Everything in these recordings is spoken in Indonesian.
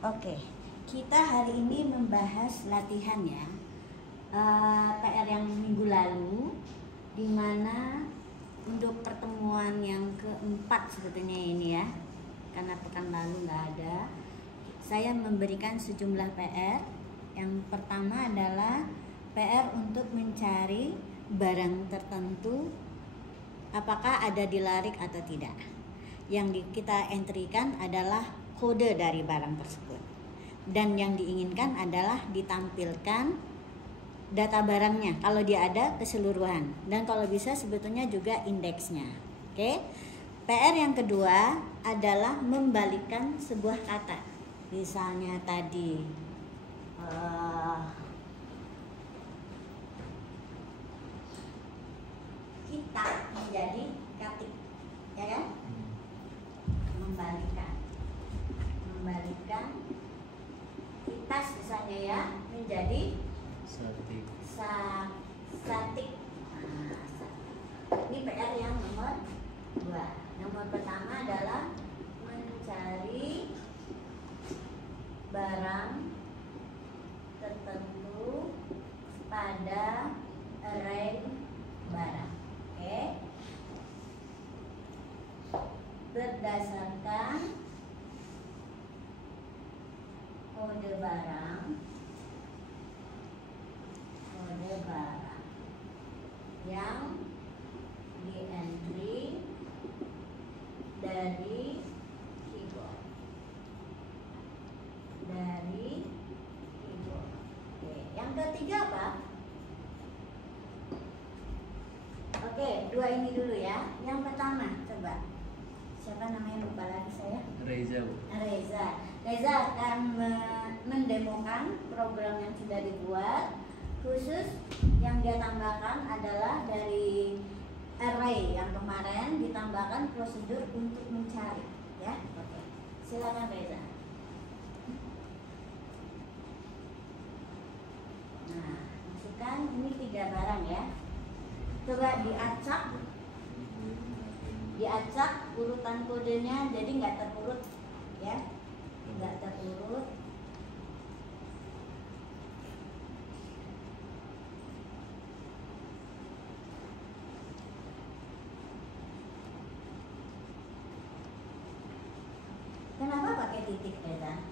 Oke, kita hari ini membahas latihan ya. PR yang minggu lalu, dimana untuk pertemuan yang keempat sebetulnya ini ya, karena pekan lalu nggak ada, saya memberikan sejumlah PR. Yang pertama adalah PR untuk mencari barang tertentu, apakah ada di larik atau tidak. Yang kita entrykan adalah kode dari barang tersebut, dan yang diinginkan adalah ditampilkan data barangnya kalau dia ada keseluruhan, dan kalau bisa sebetulnya juga indeksnya. Oke. PR yang kedua adalah membalikkan sebuah kata. Misalnya tadi kita menjadi katik, ya kan? Membalikkan kitas misalnya ya menjadi satik. Satik. Ini PR yang nomor 2. Nomor pertama adalah mencari barang tertentu pada array barang. Oke. Berdasarkan kode barang yang di entry dari keyboard. Oke. Yang ketiga apa? Oke, 2 ini dulu ya. Yang pertama coba, siapa namanya, lupa lagi saya. Reza akan mendemokan program yang sudah dibuat. Khusus yang dia tambahkan adalah dari array yang kemarin ditambahkan prosedur untuk mencari ya. Oke. Silakan Reza. Nah, masukkan ini 3 barang ya. Coba diacak urutan kodenya, jadi nggak terurut ya, nggak terurut. Kenapa pakai titik, Reza?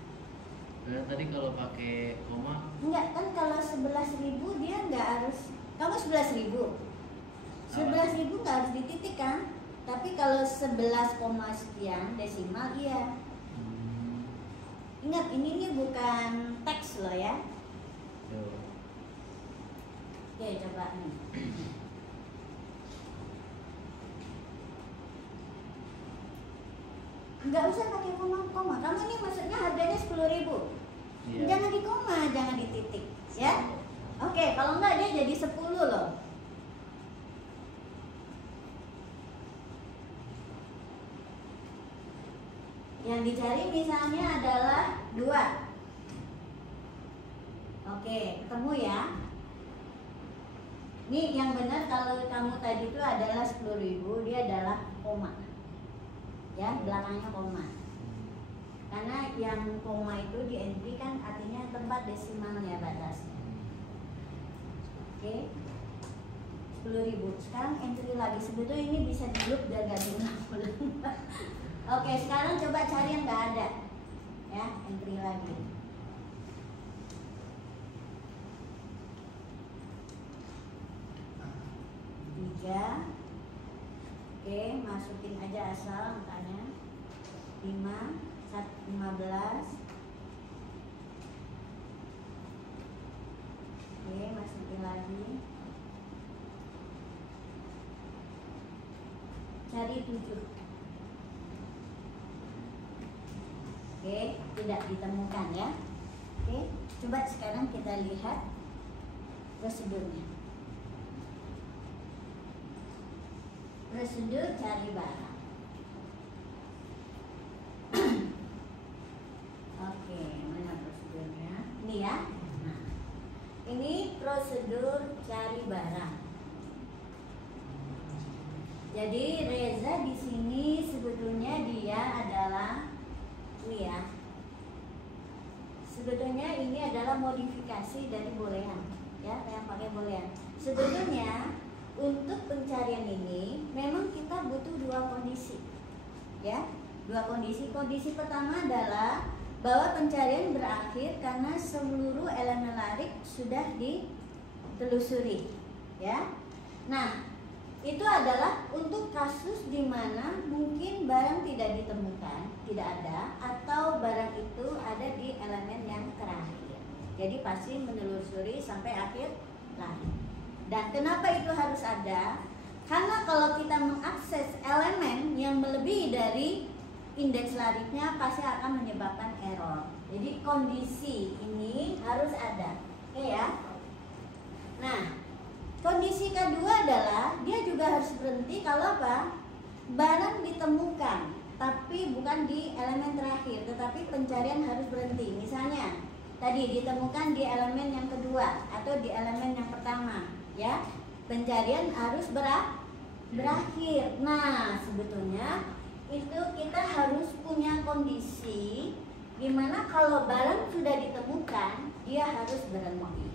Tadi kalau pakai koma enggak, kan kalau 11.000 dia nggak harus, kamu 11.000 nggak harus dititik kan, tapi kalau 11, sekian desimal iya. Ingat ini bukan teks loh ya. Oke, coba nih. Nggak usah pakai koma. Kamu ini maksudnya harganya 10.000. Iya. Jangan di koma, jangan di titik ya. Oke, kalau enggak dia jadi 10 loh. Yang dicari misalnya adalah 2. Oke, ketemu ya. Ini yang benar kalau kamu tadi itu adalah 10.000, dia adalah koma. Ya, belakangnya koma. Karena yang koma itu di entry kan artinya tempat desimalnya batasnya. Oke. 10.000. Sekarang entry lagi. Sebetulnya ini bisa di loop dan gak diulang-ulang. Oke, sekarang coba cari yang nggak ada. Ya, entry lagi. Tiga. Oke, masukin aja asal angkanya. 15. Oke, masukin lagi. Cari 7. Oke, tidak ditemukan ya. Oke, coba sekarang kita lihat prosedurnya. Prosedur cari barang. Oke, mana prosedurnya? Ini ya. Nah, ini prosedur cari barang. Jadi Reza di sini sebetulnya dia adalah ini ya, sebetulnya ini adalah modifikasi dari boolean, ya, yang pakai boolean. Sebetulnya untuk pencarian ini memang kita butuh dua kondisi, ya, dua kondisi. Kondisi pertama adalah bahwa pencarian berakhir karena seluruh elemen larik sudah ditelusuri, ya. Nah, itu adalah untuk kasus di mana mungkin barang tidak ditemukan, tidak ada, atau barang itu ada di elemen yang terakhir. Jadi pasti menelusuri sampai akhir larik. Dan kenapa itu harus ada? Karena kalau kita mengakses elemen yang melebihi dari indeks lariknya pasti akan menyebabkan error. Jadi kondisi ini harus ada, oke ya. Nah, kondisi kedua adalah dia juga harus berhenti kalau apa? Barang ditemukan, tapi bukan di elemen terakhir, tetapi pencarian harus berhenti. Misalnya, tadi ditemukan di elemen yang kedua atau di elemen yang pertama, ya. Pencarian harus berakhir. Nah, sebetulnya itu kita harus punya kondisi di mana kalau barang sudah ditemukan, dia harus berhenti.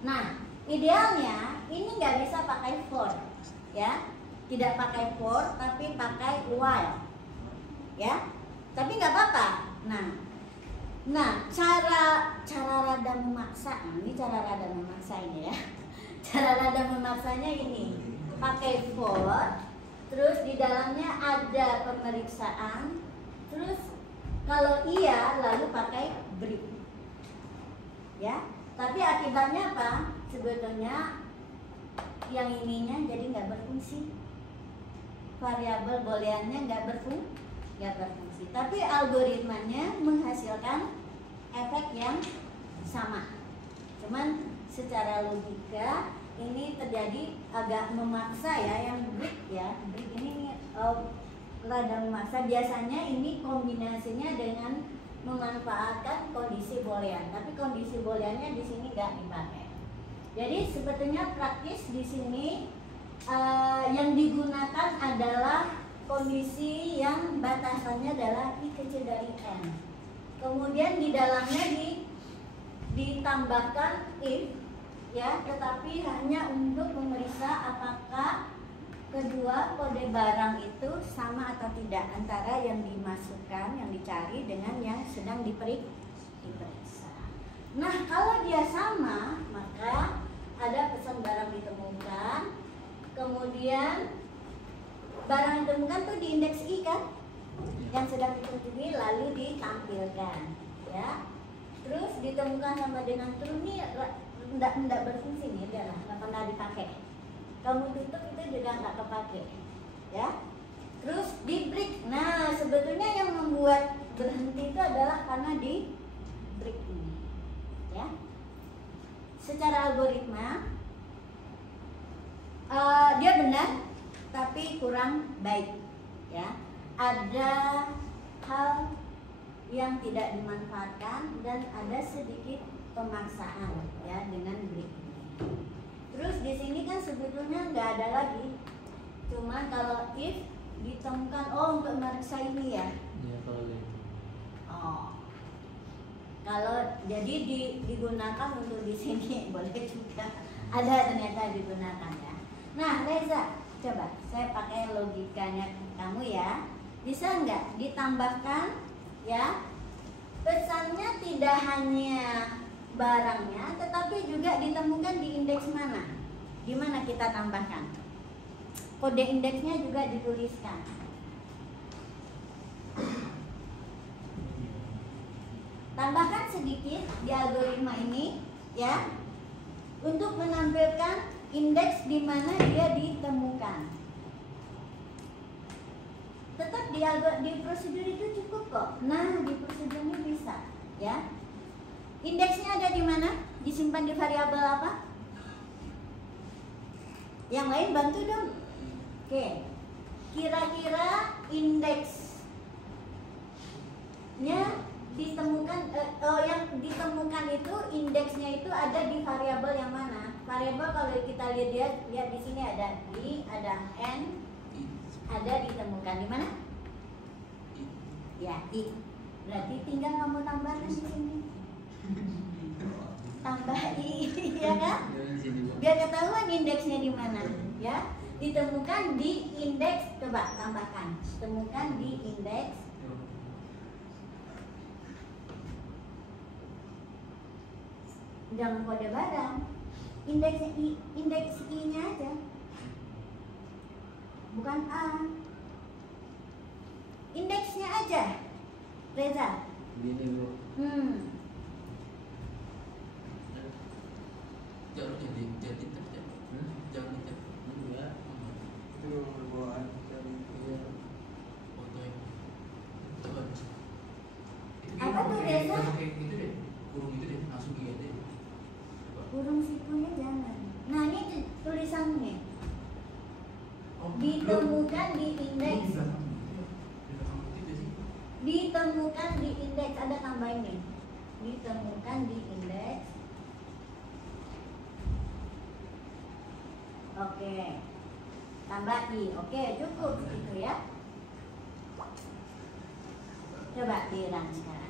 Nah, idealnya ini nggak bisa pakai for, ya, tidak pakai for tapi pakai while, ya, tapi nggak apa-apa. Nah, cara rada memaksa, ini cara rada memaksa ini ya, cara rada memaksanya ini pakai for, terus di dalamnya ada pemeriksaan, terus kalau iya lalu pakai break, ya. Tapi akibatnya apa? Sebetulnya yang ininya jadi nggak berfungsi, variabel booleannya nggak berfungsi. Tapi algoritmanya menghasilkan efek yang sama. Cuman secara logika ini terjadi agak memaksa ya, yang break ya, break ini rada memaksa. Biasanya ini kombinasinya dengan memanfaatkan kondisi boolean, tapi kondisi booleannya di sini nggak dipakai. Jadi sebetulnya praktis di sini yang digunakan adalah kondisi yang batasannya adalah i kecil dari n. Kemudian di dalamnya ditambahkan if, ya, tetapi hanya untuk memeriksa apakah kedua kode barang itu sama atau tidak antara yang dimasukkan, yang dicari dengan yang sedang diperiksa. Nah, kalau dia sama, maka ada pesan barang ditemukan, kemudian barang yang ditemukan tuh di indeks i kan, yang sedang dikunjungi lalu ditampilkan, ya. Terus ditemukan sama dengan true, ini enggak berfungsi nih, udah lah, nggak pernah dipakai. Kamu tutup itu juga nggak kepake, ya. Terus di break. Nah, sebetulnya yang membuat berhenti itu adalah karena di break ini, ya. Secara algoritma dia benar, tapi kurang baik, ya. Ada hal yang tidak dimanfaatkan dan ada sedikit pemaksaan, ya, dengan break ini. Terus di sini kan sebetulnya nggak ada lagi, cuman kalau if ditemukan, untuk meriksa ini ya. Iya, kalau gitu. Kalau jadi digunakan untuk di sini boleh juga, ada ternyata digunakan ya. Nah, Reza, coba saya pakai logikanya kamu ya, bisa nggak ditambahkan, ya, pesannya tidak hanya barangnya, tetapi juga ditemukan di indeks mana? Di mana kita tambahkan? Kode indeksnya juga dituliskan. Tambahkan sedikit di algoritma ini, ya, untuk menampilkan indeks di mana dia ditemukan. Tetap di prosedur itu cukup kok. Nah, di prosedur ini bisa, ya. Indeksnya ada di mana? Disimpan di variabel apa? Yang lain bantu dong. Oke. Kira-kira indeksnya ditemukan, yang ditemukan itu indeksnya itu ada di variabel yang mana? Variabel kalau kita lihat di sini ada i, ada n, ada ditemukan di mana? Ya, i. Berarti tinggal kamu tambahkan di sini. tambah I, ya kan? Di sini, Bu. Biar ketahuan indeksnya di mana, ya. Ditemukan di indeks, coba tambahkan. Temukan di indeks jangan kode barang. Indeks I-nya aja. Bukan A. Indeksnya aja. Reza. Gini, Bu. Jangan jadi terjadi. Jangan jadi. Enggak. Itu bawaan dari foto yang coba. Apa tuh, Reza? Kayak gitu deh, kurung gitu deh, langsung gitu deh. Coba. Kurung sikunya jangan. Nah ini tulisannya. Oh, Ditemukan di indeks. Di belakang gitu sih. Ditemukan di indeks, ada tambah ini. Ditemukan di indeks. Oke. Tambah I. Oke, cukup gitu ya. Coba dirang sekarang.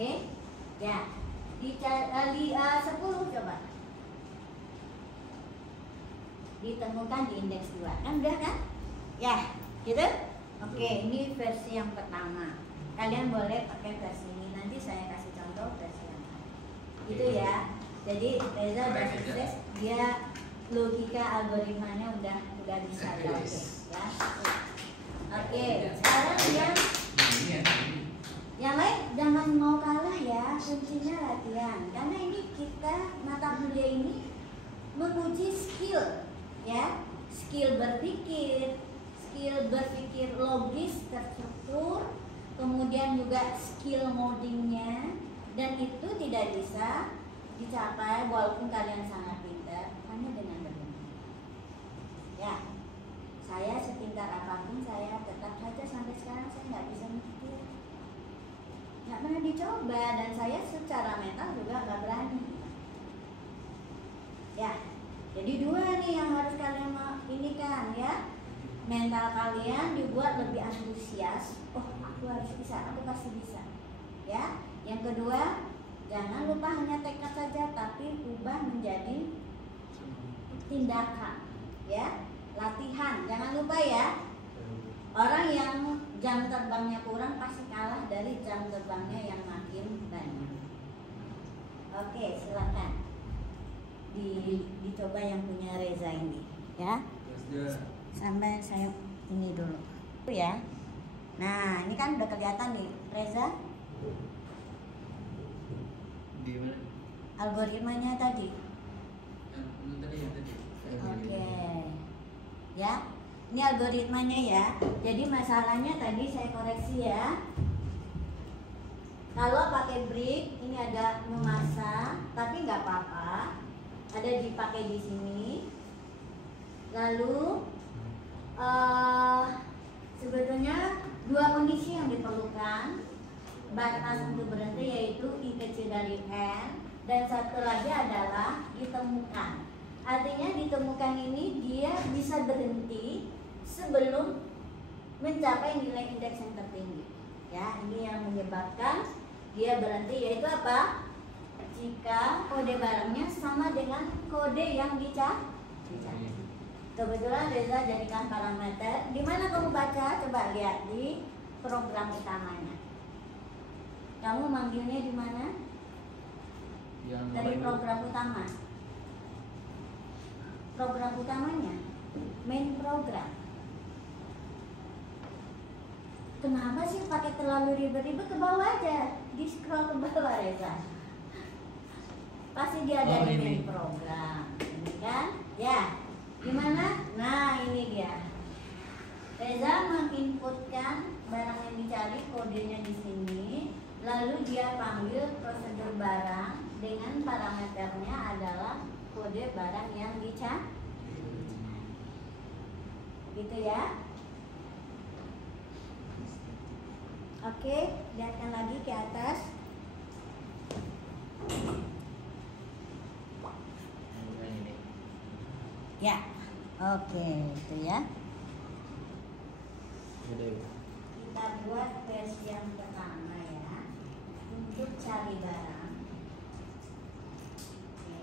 Oke, ya. Di 10 coba. Ditemukan di indeks 2. Kan udah kan? Ya, gitu? Oke, ini versi yang pertama. Kalian boleh pakai versi ini. Nanti saya kasih contoh versi yang lain. Itu ya. Jadi Reza udah sukses, dia logika algoritmanya udah bisa ya. Oke, ya. Oke, sekarang yang lain jangan mau kalah ya, kuncinya latihan. Karena ini kita mata kuliah ini menguji skill, ya, skill berpikir logis terstruktur, kemudian juga skill ngodingnya, dan itu tidak bisa dicapai walaupun kalian sangat pintar hanya dengan berpikir. Ya, saya sepintar apapun saya tetap saja sampai sekarang saya nggak bisa mikir. Nggak pernah dicoba, dan saya secara mental juga nggak berani. Ya, jadi 2 nih yang harus kalian ini kan ya, mental kalian dibuat lebih antusias. Oh, aku harus bisa, aku pasti bisa. Ya, yang kedua, jangan lupa hanya tekad saja, tapi ubah menjadi tindakan. Ya, latihan, jangan lupa ya. Orang yang jam terbangnya kurang pasti kalah dari jam terbangnya yang makin banyak. Oke, silakan dicoba yang punya Reza ini, ya. Sampai saya ini dulu, ya. Nah, ini kan udah kelihatan nih, Reza. Gimana? Algoritmanya tadi. Yang tadi. Oke, ya. Ini algoritmanya ya. Jadi masalahnya tadi saya koreksi ya. Kalau pakai brick ini ada memasak, tapi nggak apa-apa. Ada dipakai di sini. Lalu sebetulnya 2 kondisi yang diperlukan batas untuk berhenti, yaitu I kecil dari N, dan satu lagi adalah ditemukan. Artinya ditemukan ini dia bisa berhenti sebelum mencapai nilai indeks yang tertinggi. Ya, ini yang menyebabkan dia berhenti, yaitu apa? Jika kode barangnya sama dengan kode yang dicari. Kebetulan Reza jadikan parameter. Di mana kamu baca? Coba lihat di program utamanya. Kamu manggilnya di mana? Dari program utama. Program utamanya, main program. Kenapa sih pakai terlalu ribet-ribet? Ke bawah aja, di scroll ke bawah Reza. Pasti dia ada di main program, ini kan? Ya, gimana? Nah ini dia. Reza menginputkan barang yang dicari, kodenya di sini. Lalu dia panggil prosedur barang dengan parameternya adalah kode barang yang dicari. gitu ya. Oke, lihatkan lagi ke atas. Ini. Ya, oke, itu ya. Ada. Kita buat versi yang pertama ya, untuk cari barang. Oke,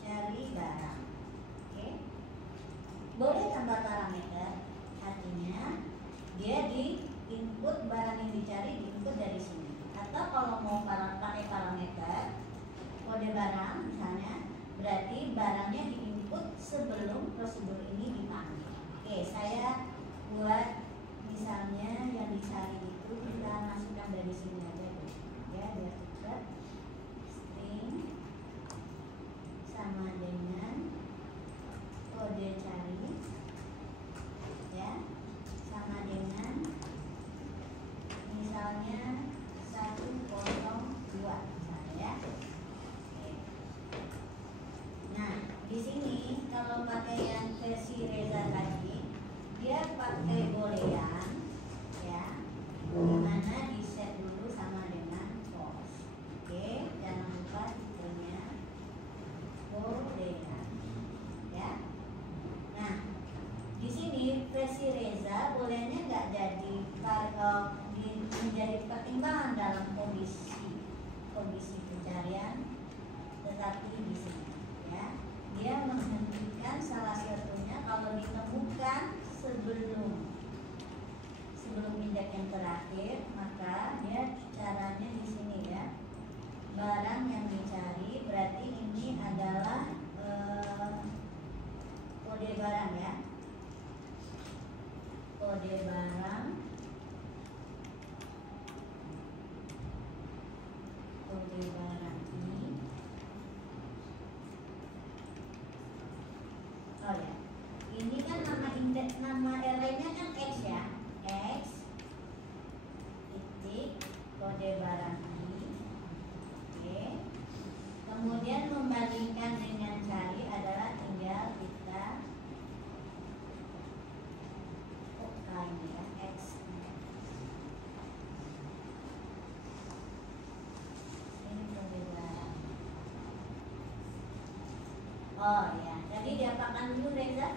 cari barang. Oke, boleh tambah parameter, artinya dia di input barang yang dicari di input dari sini. Atau kalau mau pakai parameter kode barang misalnya, berarti barangnya di input sebelum prosedur ini dipanggil. Oke, saya buat misalnya yang dicari itu kita masukkan dari sini aja deh, ya biar cepat. String sama dengan kode cari, ya, sama dengan misalnya 102 misalnya ya. Oke. Nah, di sini kalau pakai yang versi Reza tadi, dia pakai boolean ya, dimana di set dulu sama dengan false. Oke, jangan lupa tipenya boolean ya. Nah, di sini versi Reza booleannya nggak jadi menjadi pertimbangan dalam kondisi pencarian, tetapi di sini ya dia menghentikan salah satunya kalau ditemukan sebelum indeks yang terakhir, maka dia caranya di sini ya, barang yang dicari berarti ini adalah kode barang ya, kode barang, kode barang ini, oh ya, ini kan nama indeks, nama array-nya kan x ya, x titik kode barang ini. Oke, kemudian membandingkan dengan cari adalah tinggal kita ini ya, x ini kode barang. Oh ya, jadi diapakan dulu Reza?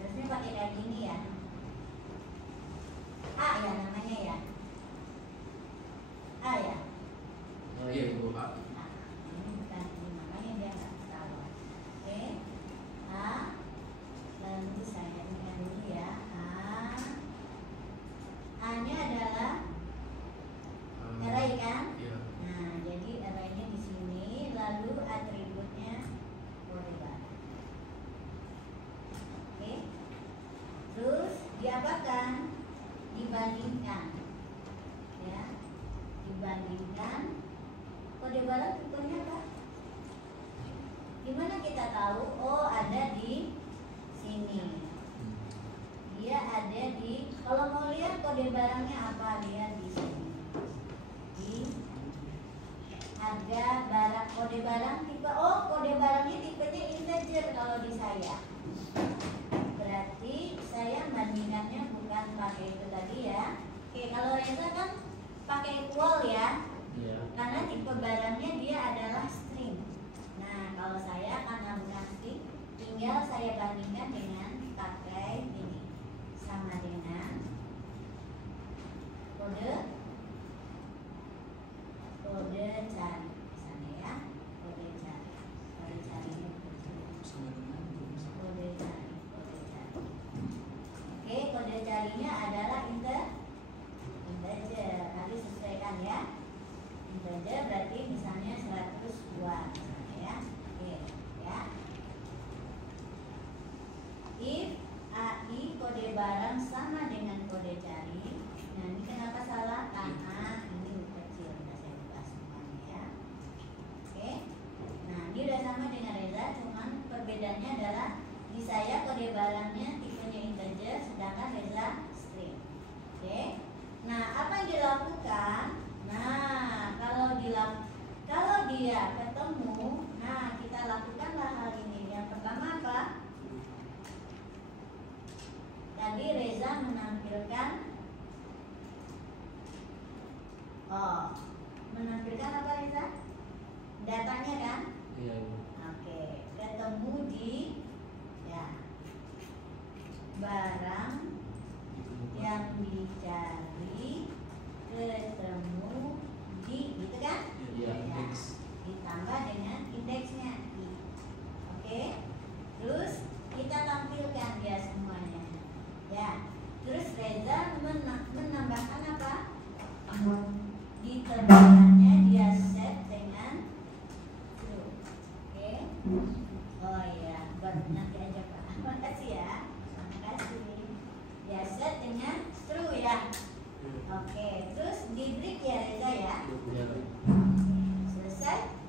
Terusnya pakai kayak gini ya. A ya namanya ya. A ya. Oh iya, Bu Pak. Nah, ini bukan ini, makanya dia nggak ketahuan. Oke, A, lalu saya ingat dulu ya, A-nya adalah array kan? Iya. Nah, jadi array-nya di sini, lalu atributnya kode barang. Oke, terus diapakan? Dibandingkan, ya, dibandingkan kode barang tipenya apa? Gimana kita tahu? Oh, ada di sini. Dia ada di, kalau mau lihat kode barangnya apa, lihat di sini. Di harga barang, kode barang tipe, oh kode barangnya tipenya integer kalau di saya. Berarti saya bandingkannya bukan pakai itu tadi ya. Oke, kalau Reza kan pakai equal ya. Iya. Karena tipe barangnya dia adalah string. Nah, kalau saya karena bukan string, tinggal saya bandingkan dengan pakai ini, sama dengan kode cari misalnya ya, kode cari Sama dengan kode cari. Oke, kode carinya adalah integer, harus sesuaikan ya. Integer berarti misalnya 102 misalnya ya. Oke, ya. If AI kode barang sama dengan kode cari. Nah, ini kenapa salah? Karena ini huruf kecil, udah saya buka semuanya ya. Oke. Nah, ini udah sama dengan Reza, cuman perbedaannya adalah di saya kode barangnya tipenya integer, sedangkan Reza string. Oke. Nah, apa yang dilakukan? Nah, kalau dia ketemu, nah kita lakukanlah hal ini. Yang pertama apa? Oh iya, buat nanti aja Pak. Makasih ya. Makasih. Biasa dengan screw ya. Oke, terus di break ya Reza ya. Ya. Selesai.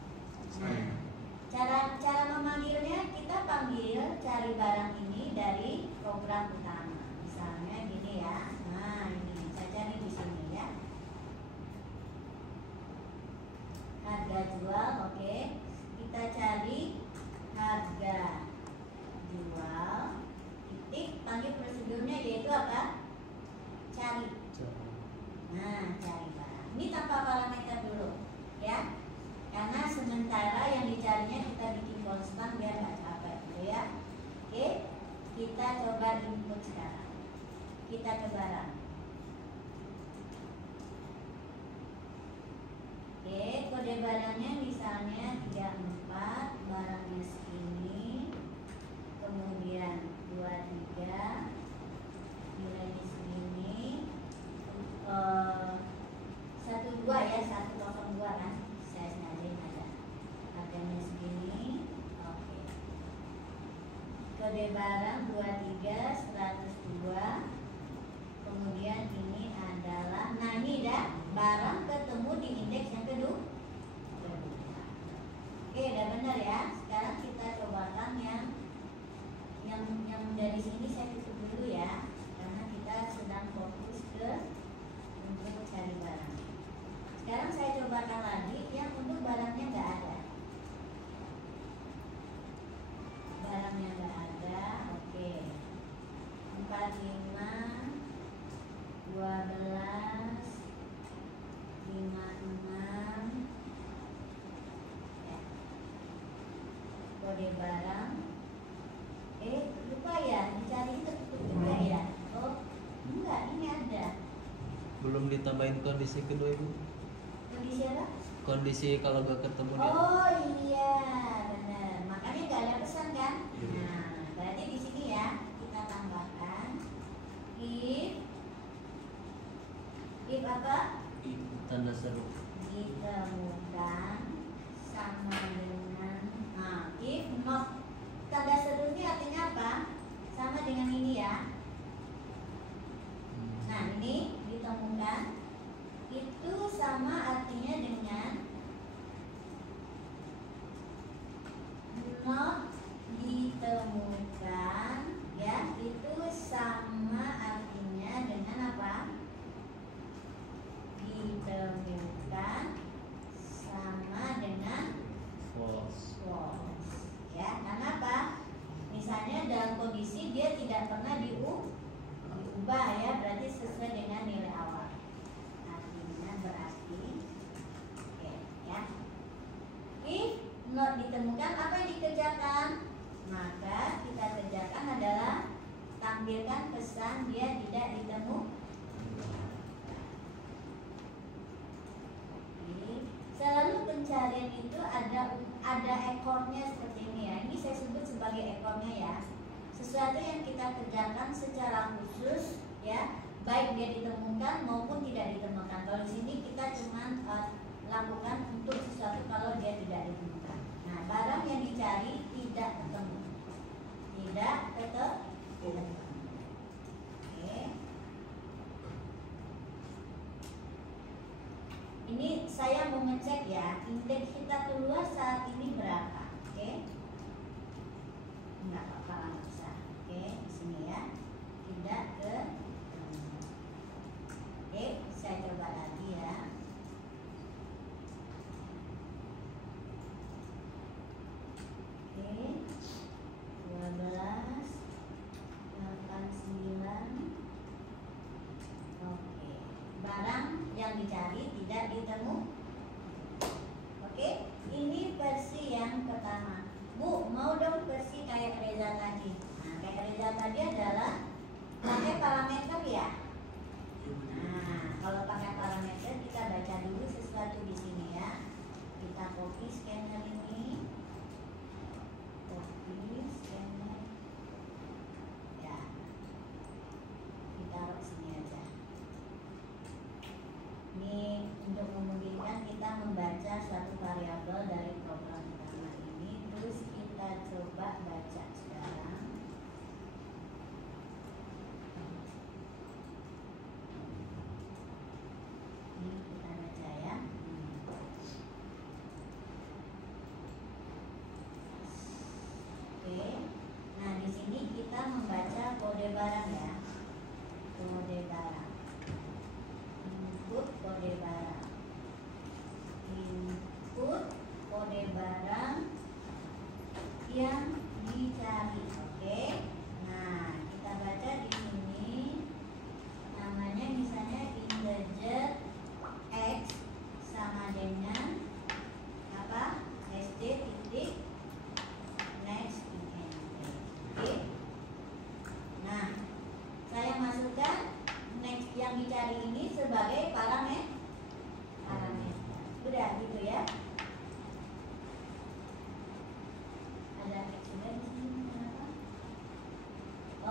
Nah, cara memanggilnya kita panggil cari barang ini dari program utama. Misalnya gini ya. Nah, ini saya cari di sini ya. Harga jual, oke. Kita cari harga jual. Titik, panggil prosedurnya yaitu apa? Cari. Nah, cari barang. Ini tanpa parameter dulu, ya. Karena sementara yang dicarinya kita bikin konstan biar nggak capek, gitu ya. Oke, kita coba input sekarang. Kita ke barang. Oke, kode barangnya misalnya 34, barangnya segini, kemudian 23, nilainya segini, 12 ya, 102 kan, saya sengajain ada, harganya segini, oke. Kode barang 23, 102, kemudian ini adalah, nah ini dah barang ketemu di indeks yang kedua. Oke, udah benar ya. Sekarang kita cobakan yang dari sini saya tutup dulu ya, karena kita sedang fokus ke untuk cari barang. Sekarang saya cobakan lagi yang untuk barangnya nggak ada. Barangnya nggak ada, oke. 45, 12, 56, ya. Kode barang. Lupa ya, dicari tertutup juga ya. Oh, enggak, ini ada. Belum ditambahin kondisi kedua Ibu. Kondisi apa? Kondisi kalau gak ketemu dia. Oh iya, benar. Makanya nggak ada pesan kan? Iya. Nah, berarti di sini ya kita tambahkan if apa? Tanda seru. Ditemukan sama dengan if not, tanda seru ini artinya apa? Sama dengan ini ya. Nah, ini ditemukan itu sama artinya dengan not ditemukan ya, itu sama artinya dengan apa? Ditemukan sama dengan False. false ya. Karena apa? Misalnya dalam kondisi dia tidak pernah diubah ya, berarti sesuai dengan nilai awal. Artinya berarti oke ya. If not ditemukan, apa yang dikerjakan? Maka kita kerjakan adalah tampilkan pesan dia tidak ditemukan. Selalu pencarian itu ada ekornya seperti ini ya. Ini saya sebut sebagai ekornya ya. Sesuatu yang kita kerjakan secara khusus ya, baik dia ditemukan maupun tidak ditemukan. Kalau di sini kita cuma lakukan untuk sesuatu kalau dia tidak ditemukan. Nah, barang yang dicari tidak ketemu. Tidak ketemu. Oke. Ini saya mau ngecek ya, indeks kita keluar saat ini berapa, oke? Enggak apa-apa, nggak usah. Oke, di sini ya, tidak ke. Oke, saya coba lagi ya. Oke, 12, 89. Oke, barang yang dicari tidak ditemu. Oke, ini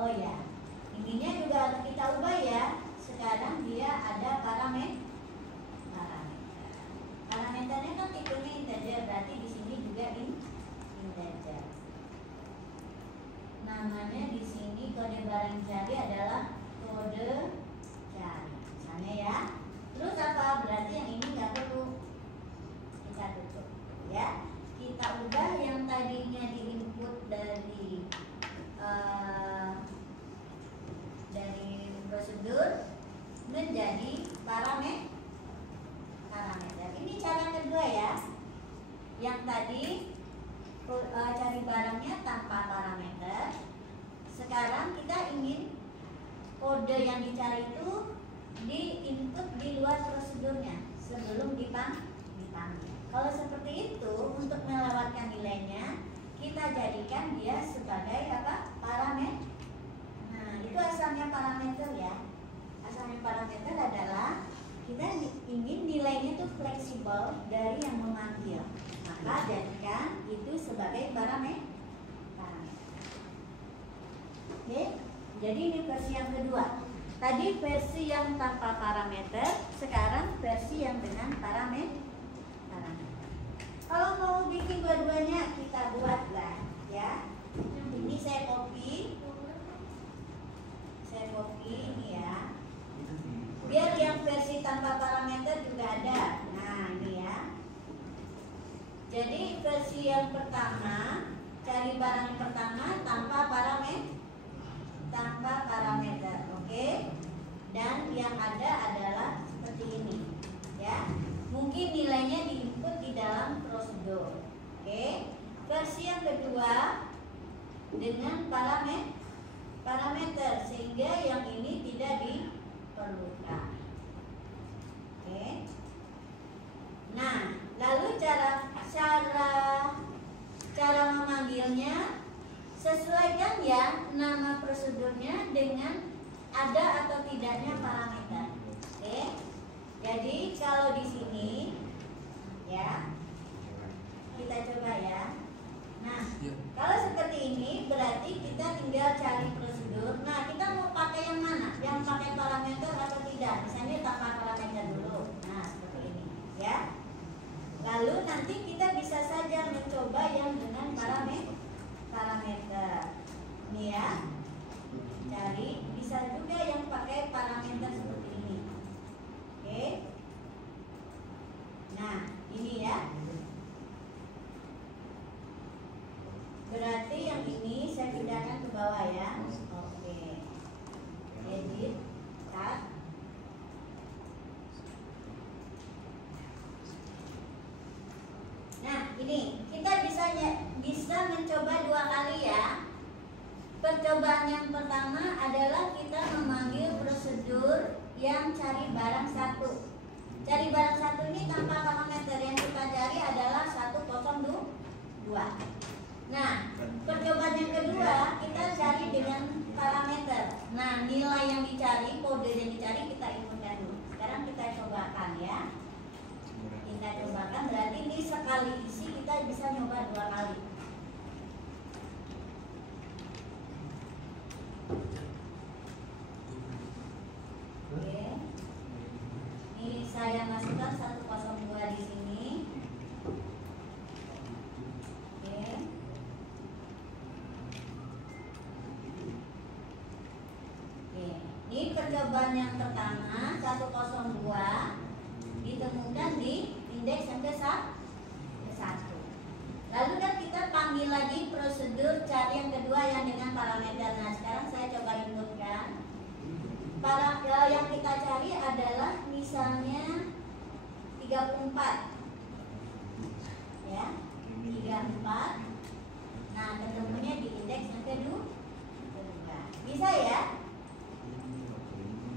Oh ya, ininya juga harus kita ubah ya. Sekarang dia ada parameter. Parameternya kan tipenya integer, berarti di sini juga integer. Namanya di sini kode barang cari adalah kode cari, misalnya ya. Terus apa? Berarti yang ini nggak perlu kita tutup, ya. Kita ubah yang tadinya diinput dari prosedur menjadi parameter. Ini cara kedua ya. Yang tadi cari barangnya tanpa parameter. Sekarang kita ingin kode yang dicari itu diinput di luar prosedurnya sebelum dipanggil. Kalau seperti itu, untuk melewatkan nilainya, kita jadikan dia sebagai apa? Parameter. Nah, itu asalnya parameter ya. Asalnya parameter adalah kita ingin nilainya itu fleksibel dari yang memanggil, maka jadikan itu sebagai parameter. Oke, jadi ini versi yang kedua. Tadi versi yang tanpa parameter, sekarang versi yang dengan parameter. Kalau mau bikin dua-duanya kita buatlah ya. Ini saya copy ini ya. Biar yang versi tanpa parameter juga ada. Nah ini ya. Jadi versi yang pertama, cari barang yang pertama tanpa parameter, oke? Dan yang ada adalah seperti ini, ya. Mungkin nilainya diinput di dalam prosedur, oke? Versi yang kedua dengan parameter sehingga yang ini tidak diperlukan, oke? Nah, lalu cara memanggilnya, sesuaikan ya nama prosedurnya dengan ada atau tidaknya parameter. Oke. Jadi kalau di sini ya, kita coba ya. Nah, kalau seperti ini berarti kita tinggal cari prosedur. Nah, kita mau pakai yang mana? Yang pakai parameter atau tidak? Misalnya tanpa parameter dulu. Nah, seperti ini ya. Lalu nanti kita bisa saja mencoba yang dengan parameter. Ini ya. Cari, bisa juga yang pakai parameter seperti ini. Oke. Nah, ini ya. Berarti yang ini saya pindahkan ke bawah ya. Oke. Edit, cut. Nah, ini kita bisa mencoba dua kali ya. Percobaan yang pertama adalah kita memanggil prosedur yang cari barang satu. Cari barang satu ini tanpa parameter, yang kita cari adalah 102. Nah, percobaan yang kedua kita cari dengan parameter. Nah, nilai yang dicari, kode yang dicari kita inputkan dulu. Sekarang kita cobakan ya. Kita cobakan, berarti ini sekali isi kita bisa nyoba dua kali. Oke. Ini saya masukkan 102 di sini. Oke. Oke. Ini percobaan yang pertama 102 ditemukan di indeks yang ke-1. Lalu kan kita panggil lagi prosedur cari yang kedua yang dengan parameter. Nah, sekarang saya coba inputkan. Yang kita cari adalah misalnya 34. Ya, 34. Nah, ketemunya di indeks yang kedua. Bisa ya?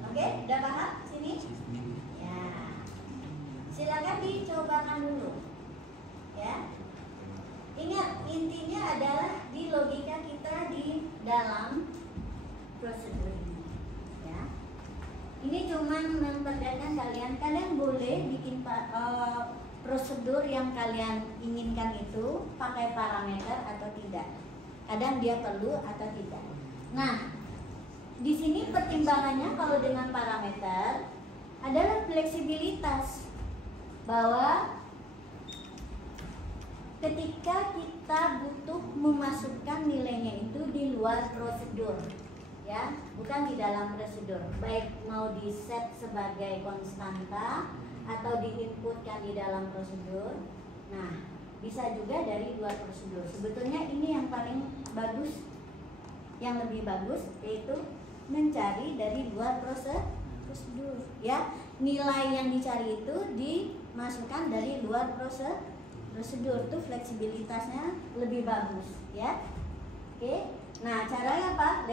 Oke, udah paham sini? Ya. Silakan dicobakan dulu. Ya. Ingat, intinya adalah di logika kita di dalam prosedur ini. Ya. Ini cuma memperlihatkan kalian boleh bikin prosedur yang kalian inginkan itu pakai parameter atau tidak. Kadang dia perlu atau tidak. Nah, di sini pertimbangannya kalau dengan parameter adalah fleksibilitas, bahwa ketika kita butuh memasukkan nilainya itu di luar prosedur, ya, bukan di dalam prosedur, baik mau di set sebagai konstanta atau diinputkan di dalam prosedur. Nah, bisa juga dari luar prosedur. Sebetulnya ini yang paling bagus, yang lebih bagus yaitu mencari dari luar prosedur, ya. Nilai yang dicari itu dimasukkan dari luar prosedur, itu fleksibilitasnya lebih bagus, ya. Oke. Nah, caranya apa?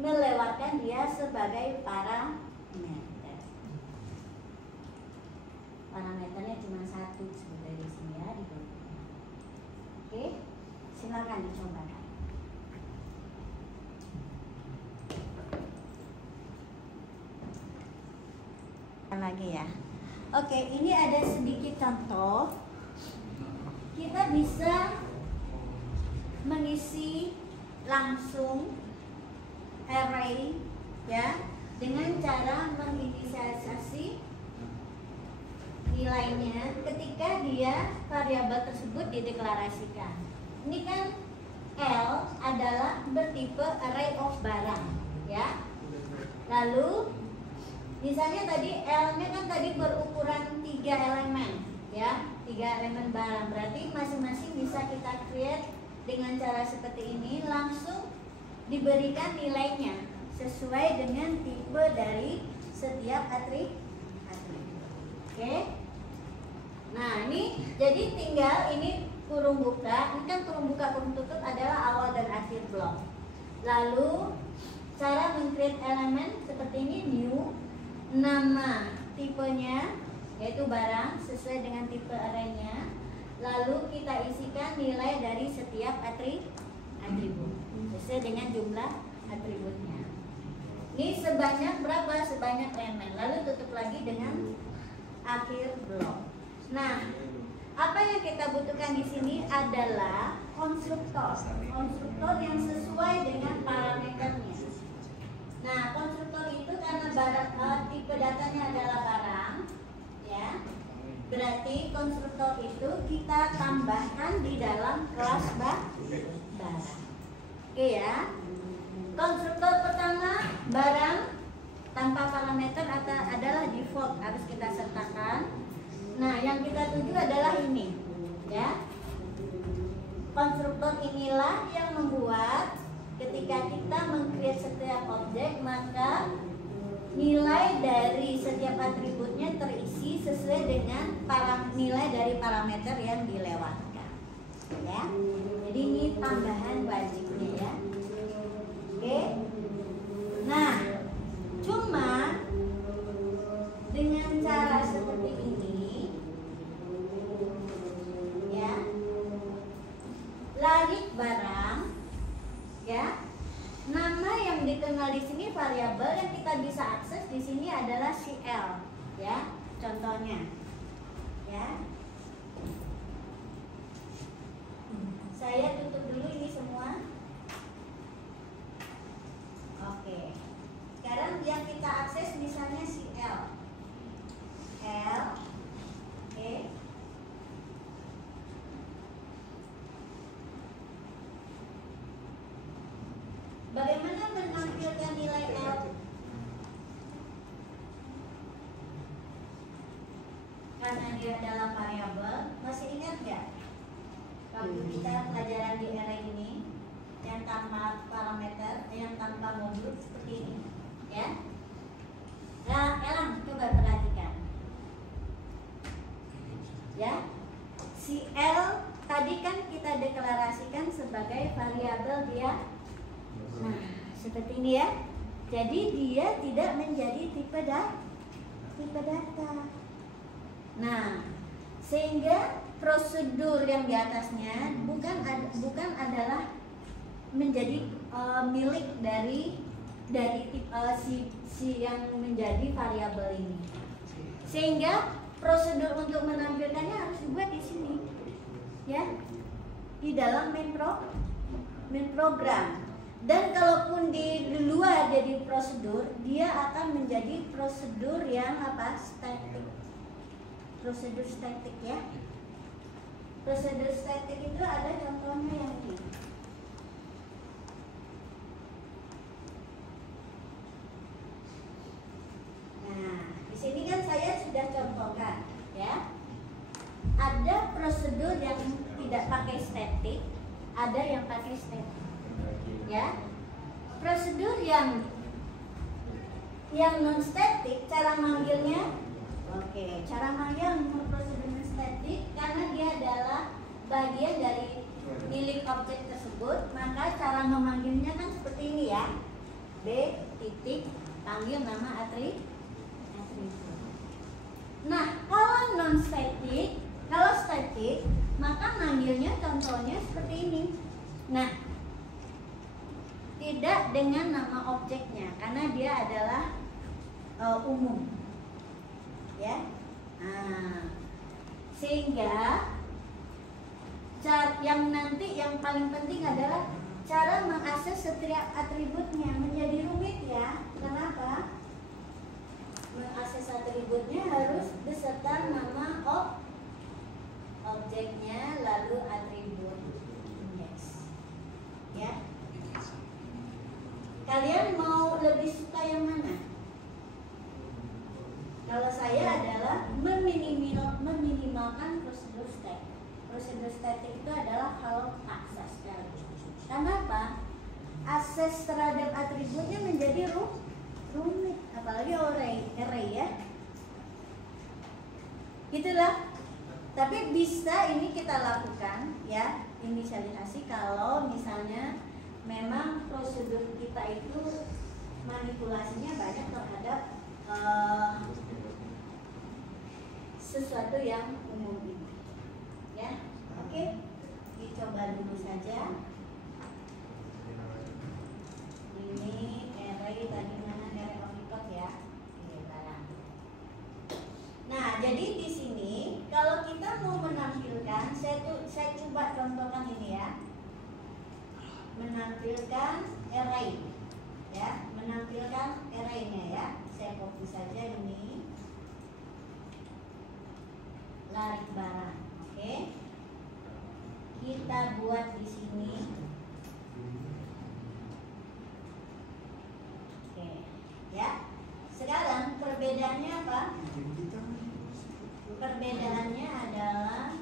Melewatkan dia sebagai parameter. Parameternya cuma satu sebenarnya di sini, ya, di bawah. Oke, silakan dicoba. Lagi ya. Oke, ini ada sedikit contoh. Kita bisa mengisi langsung array, ya, dengan cara menginisialisasi nilainya ketika dia variabel tersebut dideklarasikan. Ini kan L adalah bertipe array of barang, ya. Lalu misalnya tadi L-nya kan tadi berukuran 3 elemen, ya, 3 elemen barang. Berarti masing-masing bisa kita create dengan cara seperti ini, langsung diberikan nilainya sesuai dengan tipe dari setiap atribut. Oke. Nah, ini jadi tinggal ini kurung buka, ini kan kurung buka kurung tutup adalah awal dan akhir blok. Lalu cara meng-create elemen seperti ini, new, nama tipenya yaitu barang sesuai dengan tipe arraynya, lalu kita isikan nilai dari setiap atribut sesuai dengan jumlah atributnya. Ini sebanyak berapa? Sebanyak elemen. Lalu tutup lagi dengan akhir blok. Nah, apa yang kita butuhkan di sini adalah konstruktor yang sesuai dengan parameternya. Nah, konstruktor itu karena barang, tipe datanya adalah barang, ya. Berarti konstruktor itu kita tambahkan di dalam kelas barang. Oke, ya. Konstruktor pertama barang tanpa parameter adalah default, harus kita sertakan. Nah, yang kita tuju adalah ini, ya. Konstruktor inilah yang membuat ketika kita meng-create setiap objek, maka nilai dari setiap atributnya terisi sesuai dengan nilai dari parameter yang dilewatkan, ya. Jadi ini tambahan wajibnya, ya. Oke. Nah, cuma dengan cara seperti ini, ya, larik barang, ya. Nama yang dikenal di sini variabel yang kita bisa akses di sini adalah CL, ya. Contohnya, ya. Saya tutup dulu ini semua. Oke. Sekarang yang kita akses misalnya CL. L. Oke. Bagaimana menampilkan nilai L? Karena dia adalah variabel, masih ingat nggak? Waktu kita pelajaran di array ini, yang tanpa parameter, yang tanpa modul seperti ini, ya. Nah, Elang coba perhatikan, ya. Si L tadi kan kita deklarasikan sebagai variabel dia. Nah, seperti ini, ya. Jadi dia tidak menjadi tipe data. Nah, sehingga prosedur yang di atasnya bukan adalah menjadi milik dari si yang menjadi variabel ini. Sehingga prosedur untuk menampilkannya harus dibuat di sini, ya, di dalam main program. Dan kalaupun di luar jadi prosedur, dia akan menjadi prosedur yang apa? Statik. Prosedur statik ya. Prosedur statik itu ada contohnya yang ini. Nah, di sini kan saya sudah contohkan ya. Ada prosedur yang tidak pakai statik, ada yang pakai statik. Ya. Prosedur yang non statik, cara manggilnya cara manggil prosedur non statik karena dia adalah bagian dari milik objek tersebut, maka cara memanggilnya kan seperti ini ya. B titik panggil nama atribut. Nah, kalau non statik, kalau statik, maka manggilnya contohnya seperti ini. Nah, tidak dengan nama objeknya karena dia adalah umum. Ya. Nah, sehingga yang nanti yang paling penting adalah cara mengakses setiap atributnya menjadi rumit ya. Kenapa? Mengakses atributnya harus beserta nama objeknya lalu atribut index. Ya. Kalian mau lebih suka yang mana? Kalau saya adalah meminimalkan prosedur statik. Prosedur statik itu adalah kalau akses. Kenapa? Akses terhadap atributnya menjadi rumit, apalagi array ya. Itulah. Tapi bisa ini kita lakukan ya, inisialisasi kalau misalnya memang prosedur kita itu manipulasinya banyak terhadap sesuatu yang umum ini, ya. Oke, dicoba dulu saja. Ini array tadi mana array Unicode ya. Oke, barang. Nah, jadi di sini kalau kita mau menampilkan, saya coba contohkan ini ya. Menampilkan array ya, menampilkan array-nya ya. Saya copy saja ini, larik barang. Oke, kita buat di sini. Oke ya, sekarang perbedaannya apa? Perbedaannya adalah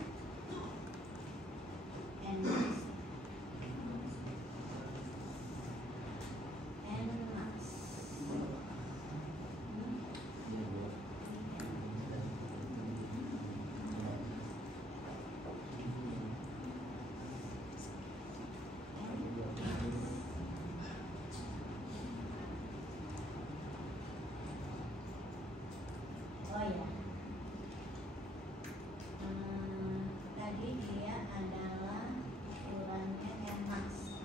tadi dia adalah ukurannya max,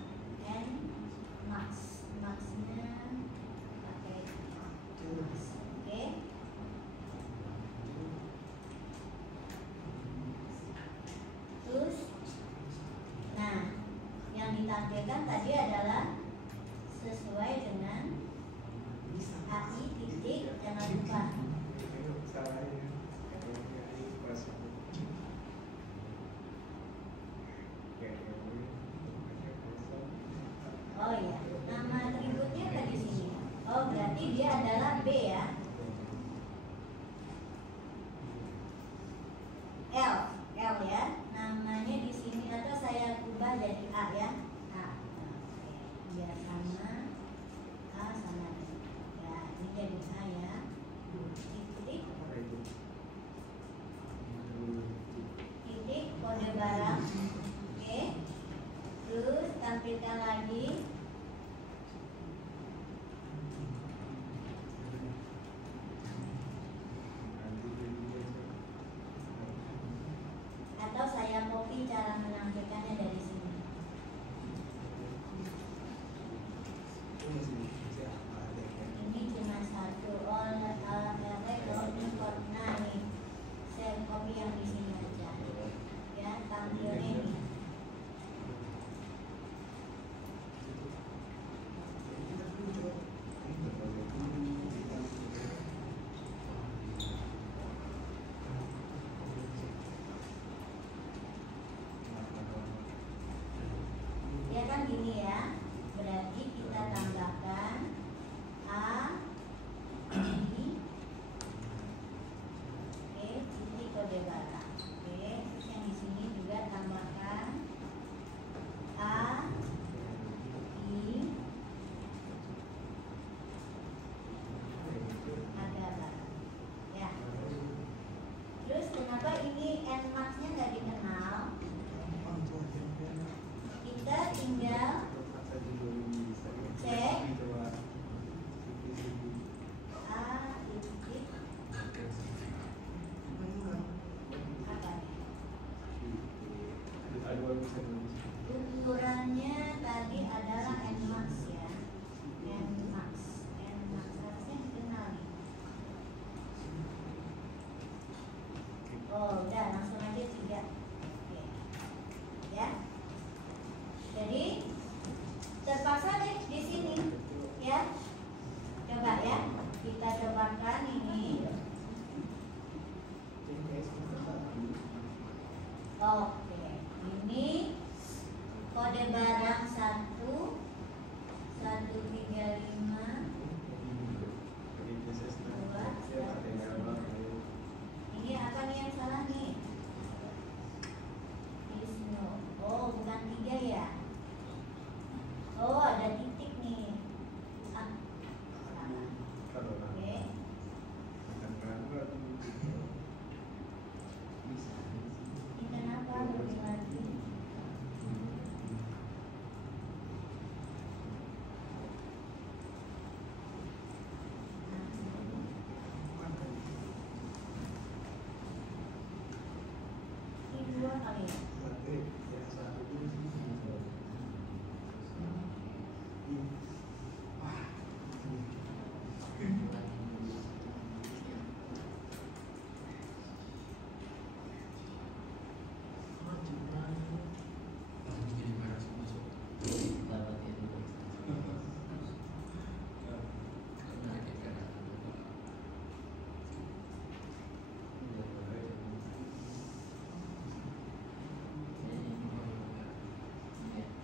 maxnya pakai max. Oke. Terus, nah yang ditampilkan tadi adalah sesuai dengan AI titik, jangan lupa. Oh ya, nama atributnya ada di sini. Oh, berarti dia adalah B ya. L ya. Namanya di sini atau saya ubah jadi A ya. A. Biar sama A sama D. Ya, ini jadi A ya. Titik kode barang. Oke. Terus tampilkan lagi. Atau saya copy cara menampilkannya dari sini. Ini cuma satu nah nih, saya copy yang di sini aja. Ya, tampilnya ini. barang 135 ini apa nih yang salah nih? Wisnu. Oh, bukan 3 ya? Oh, ada titik nih. Ah, salah. Oke. Ini kenapa lebih lagi? Ini 2 kali ya?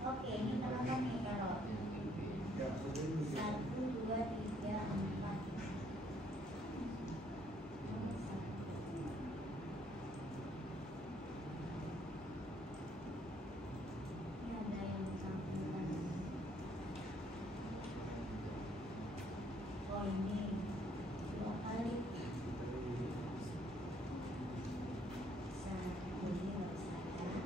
Oke, ini kenapa nih kalau 1, 2, 3, 4. Ini ada yang sampingan. Oh, ini 2 kali. 1 ini nggak usah ya.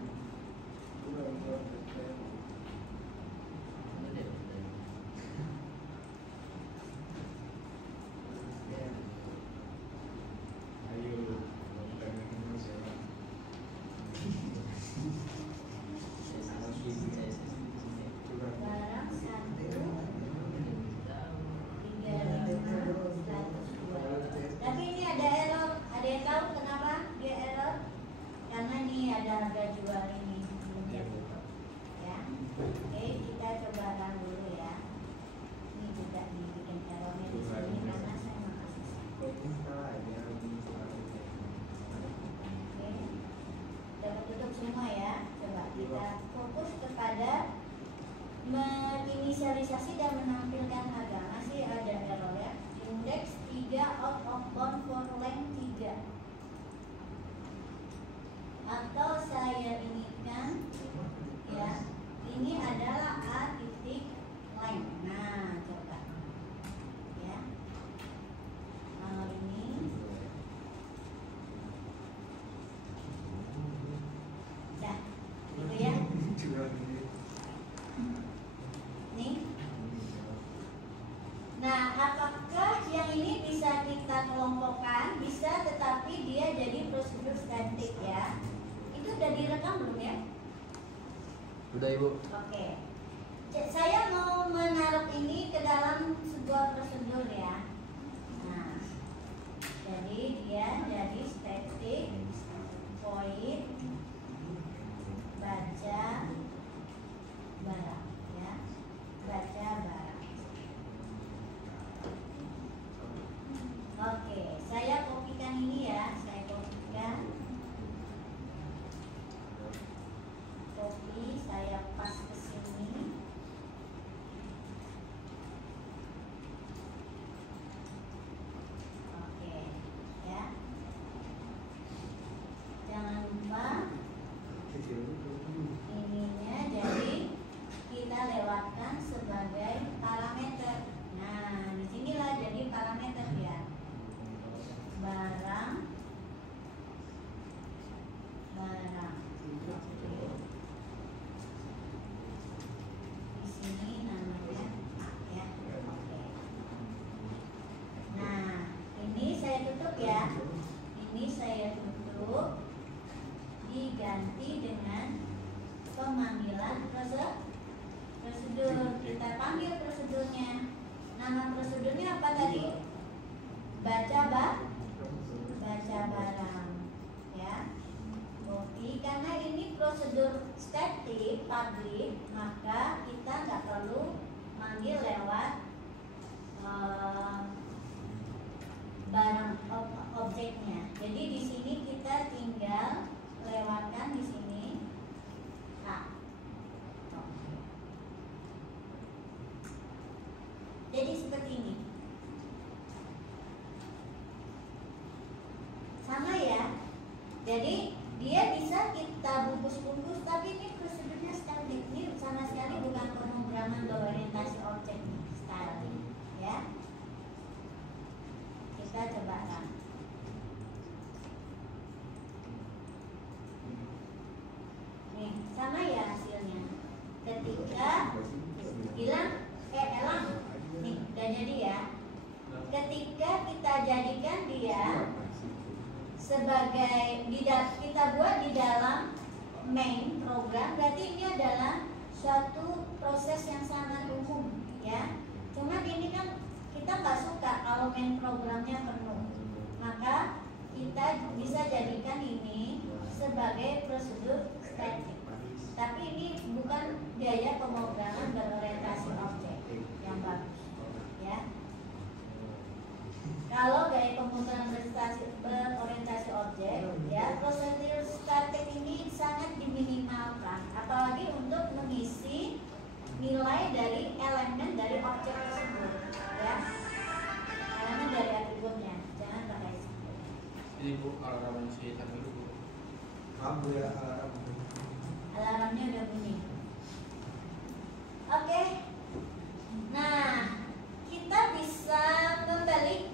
Barang 1, 35, 102. Tapi ini ada error. Ada yang tahu kenapa dia error? Karena ini ada harga jual ini belum tertutup. Ya. Oke, kita coba run dulu ya. Ini juga dibikin errornya di sini karena saya makasih. Oke. Udah tutup semua ya. Coba kita fokus kepada menginisialisasi dan menampilkan harga. Masih ada error ya. Indeks 3 out of bound for length 3. Atau saya inikan ya. Ini adalah A titik length. Nah, coba. Ya. Kalau ini dah. Gitu ya. Nih. Nah, apakah yang ini bisa kita kelompokkan? Bisa, tetapi dia jadi prosedur statik ya. Itu udah direkam belum ya? Udah Ibu. Oke. Saya mau menaruh ini ke dalam sebuah prosedur ya. Nah, jadi dia jadi static void baca barang ya. Baca barang. Oke, saya kopikan ini ya. Saya kopikan. Copy, saya pas ke sini. Oke, ya. Jangan lupa ininya jadi kita lewatkan sebagai parameter. Nah, disinilah jadi parameter ya. Barang. Di sini namanya ya. Oke. Nah, ini saya tutup ya. Ini saya tutup. Diganti dengan pemanggilan prosedur. Kita panggil prosedurnya. Nama prosedurnya apa tadi? Baca barang ya. Copy, karena ini prosedur static public, maka kita nggak perlu manggil lewat barang objeknya. Jadi di sini kita tinggal lewatkan di sini. Nah, sebagai kita buat di dalam main program, berarti ini adalah suatu proses yang sangat umum ya. Cuma ini kan kita nggak suka kalau main programnya penuh, maka kita bisa jadikan ini sebagai prosedur static. Tapi ini bukan gaya pemrograman berorientasi objek yang bagus ya. Kalau gaya pemrograman berorientasi objek ya, prosedur static ini sangat diminimalkan, apalagi untuk mengisi nilai dari elemen dari objek tersebut ya, elemen dari atributnya, jangan pakai simbol. Ini Bu, alarm si tadi dulu. Kamu ya alarm. Alarmnya udah bunyi. Oke. Nah, kita bisa membalik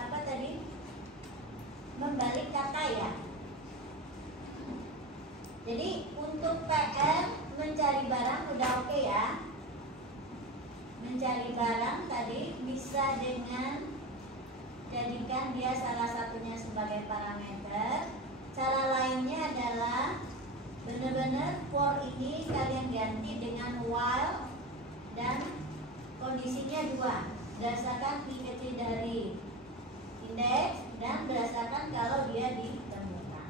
apa tadi? Membalik kata ya. Jadi untuk PR mencari barang udah oke ya. Mencari barang tadi bisa dengan jadikan dia salah satunya sebagai parameter. Cara lainnya adalah benar-benar for ini kalian ganti dengan while dan kondisinya dua, berdasarkan I kecil dari indeks dan berdasarkan kalau dia ditemukan.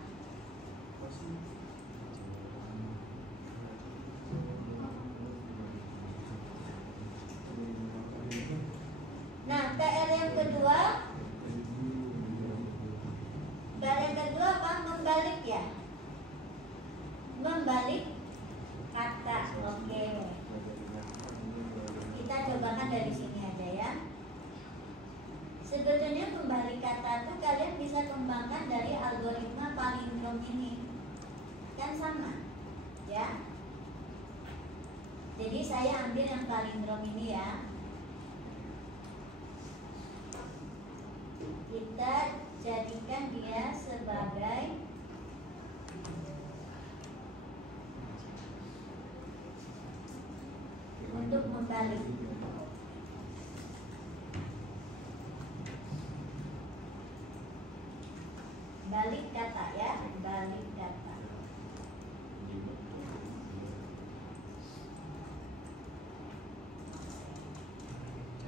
Nah, PR yang kedua apa? Membalik ya. Membalik kata. Oke. Kita cobakan dari sini aja ya. Sebetulnya membalik kata itu kalian bisa kembangkan dari algoritma palindrom ini. Kan sama. Ya. Jadi saya ambil yang palindrom ini ya. Kita jadikan dia sebagai untuk membalik. Balik kata ya, balik kata.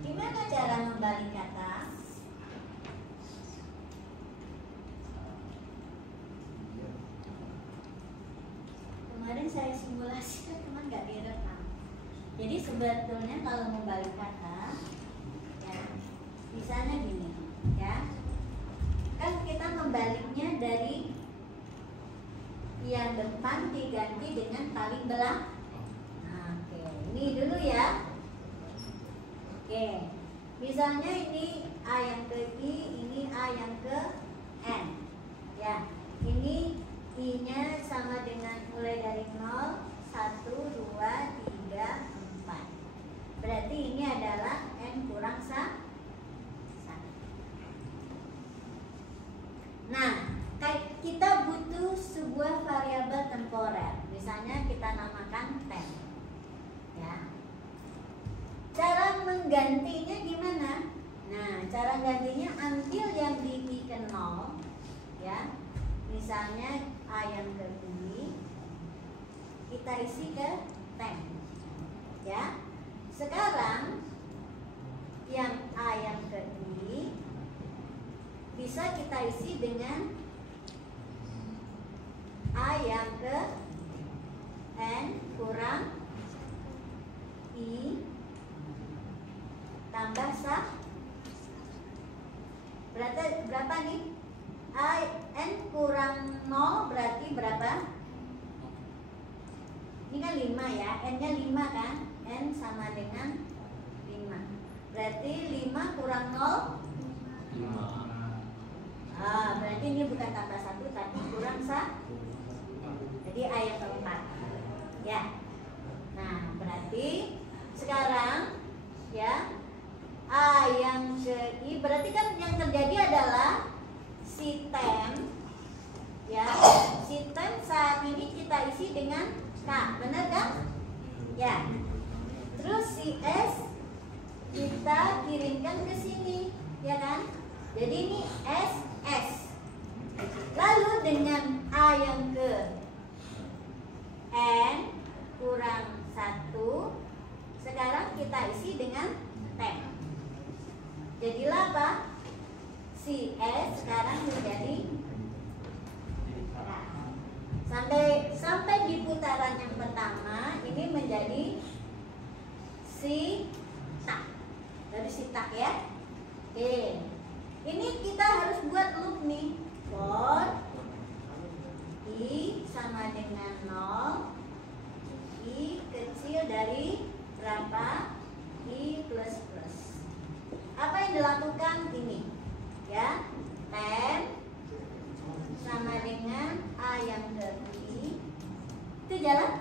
Gimana cara membalik kata? Kemarin saya simulasi teman nggak direkam. Jadi sebetulnya kalau membalik kata, ya, misalnya gini, ya, kan kita membaliknya dari yang depan diganti dengan paling belakang. Nah, oke, ini dulu ya. Oke, misalnya ini A yang ke I, ini A yang ke N, ya, ini I-nya sama dengan mulai dari 0, 1, 2, 3, 4. Berarti ini adalah N kurang 1. Nah, kita butuh sebuah variabel temporer. Misalnya kita namakan temp. Ya. Cara menggantinya gimana? Nah, cara gantinya ambil yang di I ke 0, ya. Misalnya A yang ke I, kita isi ke temp, ya. Sekarang yang A yang ke I bisa kita isi dengan A yang ke N kurang I tambah 1. Berarti berapa nih? N kurang 0 berarti berapa? Ini kan 5 ya, N-nya 5 kan? N sama dengan 5. Berarti 5 kurang 0? 5. Berarti ini bukan tambah 1 tapi kurang 1. Jadi A yang keempat. Ya. Nah, berarti sekarang ya A yang ke I, berarti kan yang terjadi adalah si temp, ya, si temp saat ini kita isi dengan K, benar kan? Ya. Terus si S kita kirimkan ke sini, ya kan? Jadi ini S. Lalu dengan A yang ke N kurang 1, sekarang kita isi dengan tem. Jadilah apa? Si S sekarang menjadi sampai di putaran yang pertama ini menjadi si tak. Dari si tak ya. Oke. Ini kita harus buat loop nih. For I sama dengan 0, I kecil dari berapa? I plus plus. Apa yang dilakukan ini? Ya, tem sama dengan A yang ke I. Itu jalan.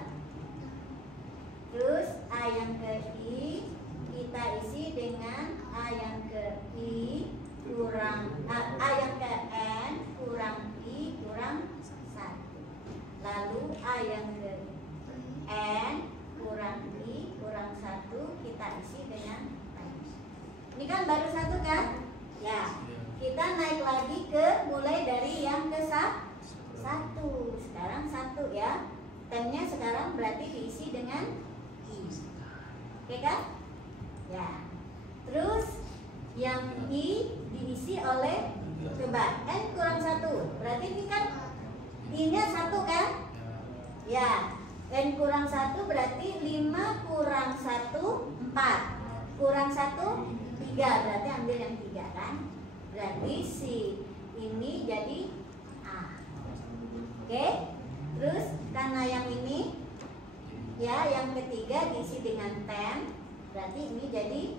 Terus A yang ke I kita isi dengan A yang ke I kurang A yang ke N kurang I kurang 1. Lalu A yang ke N kurang I kurang 1 kita isi dengan N. Ini kan baru 1 kan? Ya. Kita naik lagi ke mulai dari yang ke 1. Sekarang 1 ya. Temnya sekarang berarti diisi dengan I. Oke kan? Ya. Terus yang I diisi oleh coba N kurang 1. Berarti ini kan I-nya 1 kan? Ya. N kurang 1 berarti 5 kurang 1 4. Kurang 1 3. Berarti ambil yang 3 kan? Berarti si ini jadi A. Oke? Terus karena yang ini ya yang ketiga diisi dengan tem, berarti ini jadi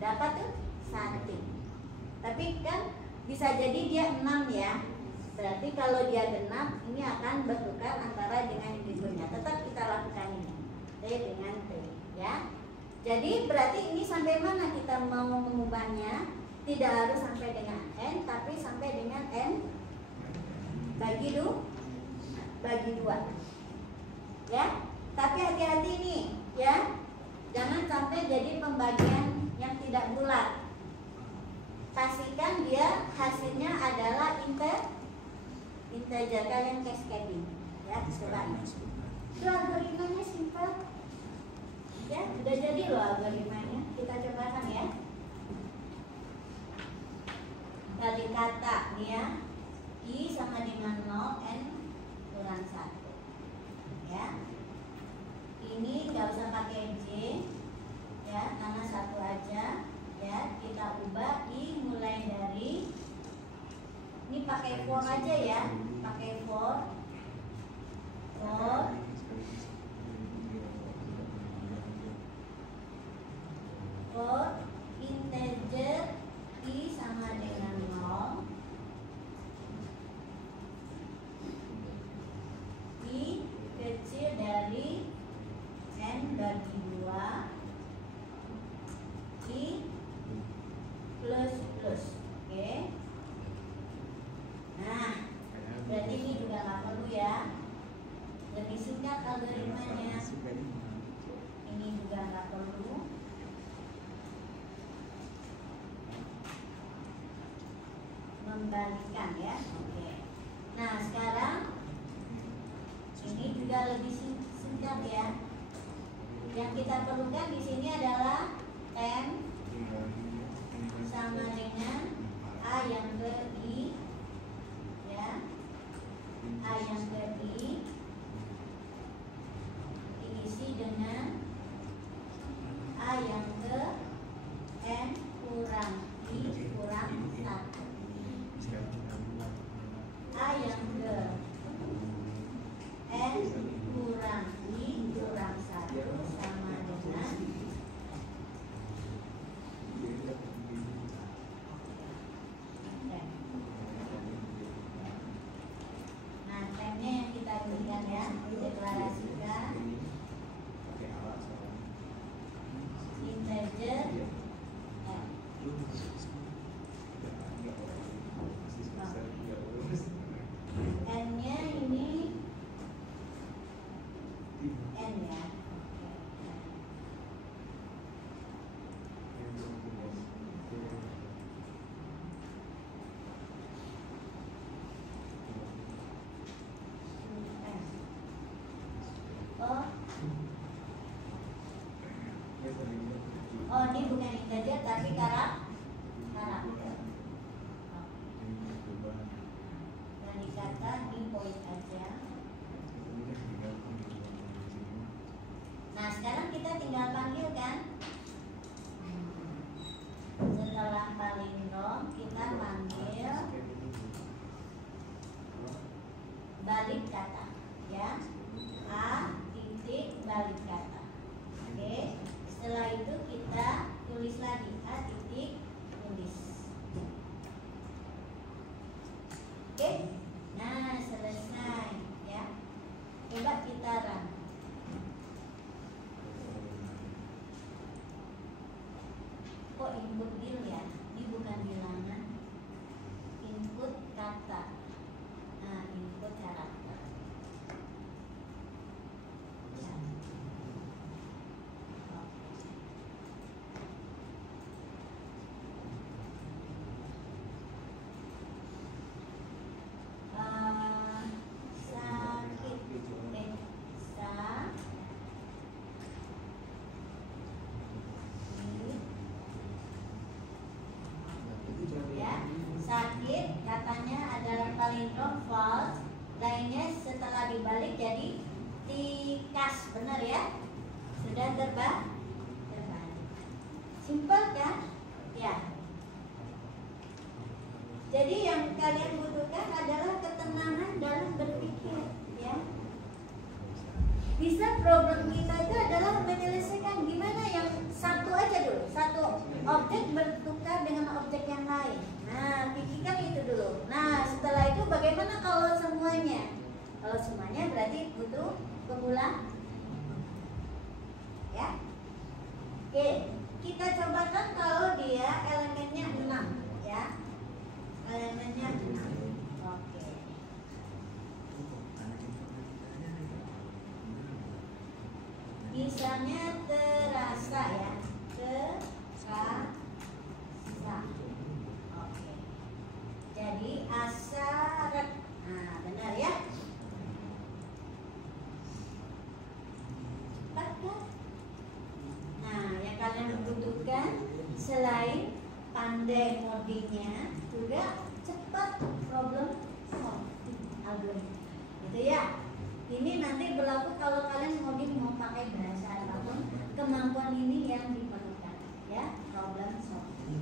dapat tuh 1. Tapi kan bisa jadi dia 6 ya. Berarti kalau dia genap ini akan bertukar antara dengan yang berikutnya. Tetap kita lakukan ini T dengan T ya. Jadi berarti ini sampai mana kita mau mengubahnya? Tidak harus sampai dengan N, tapi sampai dengan N bagi 2 ya. Tapi hati-hati nih ya, jangan sampai jadi pembagian yang tidak bulat. Pastikan dia hasilnya adalah integer, kalian cascading ya. Coba itu algoritmanya simpel ya, sudah jadi loh algoritmanya. Kita cobakan ya. Kali kata ya, I sama dengan 0, N kurang 1 ya. Ini nggak usah pakai J ya, karena 1 aja ya. Kita ubah I mulai dari ini pakai for aja ya, pakai for integer I sama dengan 0, I kecil dari N bagi 2, I plus plus. Oke. Nah, berarti ini juga nggak perlu ya. Lebih singkat algoritmanya. Ini juga nggak perlu. Membalikan ya. Oke. Nah, sekarang ini juga lebih singkat ya. Yang kita perlukan di sini adalah M sama dengan A yang ke I ya. A yang ke I diisi dengan A yang ke N kurang I kurang 1. A yang ke N kurang I kurang 1 sama dengan nah, temnya yang kita berikan ya, deklarasikan integer N-nya ini N ya. Oh, ini bukan integer tapi karakter. Ganti kata import aja. Nah, sekarang kita tinggal panggil kan? Setelah palindrom kita panggil balik kata, ya. A titik balik kata. Oke. Setelah itu kita tulis lagi A titik tulis. Oke. Nah, selesai, ya. Coba kita run. Kok input bil ya? Ini bukan bilangan. Input kata. Nah, input karakter. Ya. Sakit ya, sakit katanya adalah palindrom false, lainnya setelah dibalik jadi tikas, benar ya? Sudah terbalik. Simpel kan? Ya. Jadi yang kalian butuhkan adalah ketenangan dalam berpikir, ya. Bisa problem kita itu adalah menyelesaikan gimana yang satu aja dulu, satu objek bertukar dengan objek yang lain. Nah, pikirkan itu dulu. Nah, setelah itu bagaimana kalau semuanya? Kalau semuanya berarti butuh pengulang, ya. Oke, kita cobakan kalau dia elemennya 6, ya. Elemennya 6. Oke. Misalnya terasa, ya. Terasa. Oke. Jadi asarat. Nah, benar ya? Tepat kan? Nah, yang kalian butuhkan selain pandai codingnya juga cepat problem solving, gitu ya. Ini nanti berlaku kalau kalian coding mau pakai bahasa apapun, kemampuan ini yang diperlukan, ya, problem solving.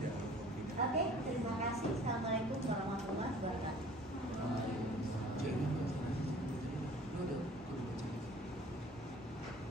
Oke, terima kasih. Assalamualaikum warahmatullahi wabarakatuh.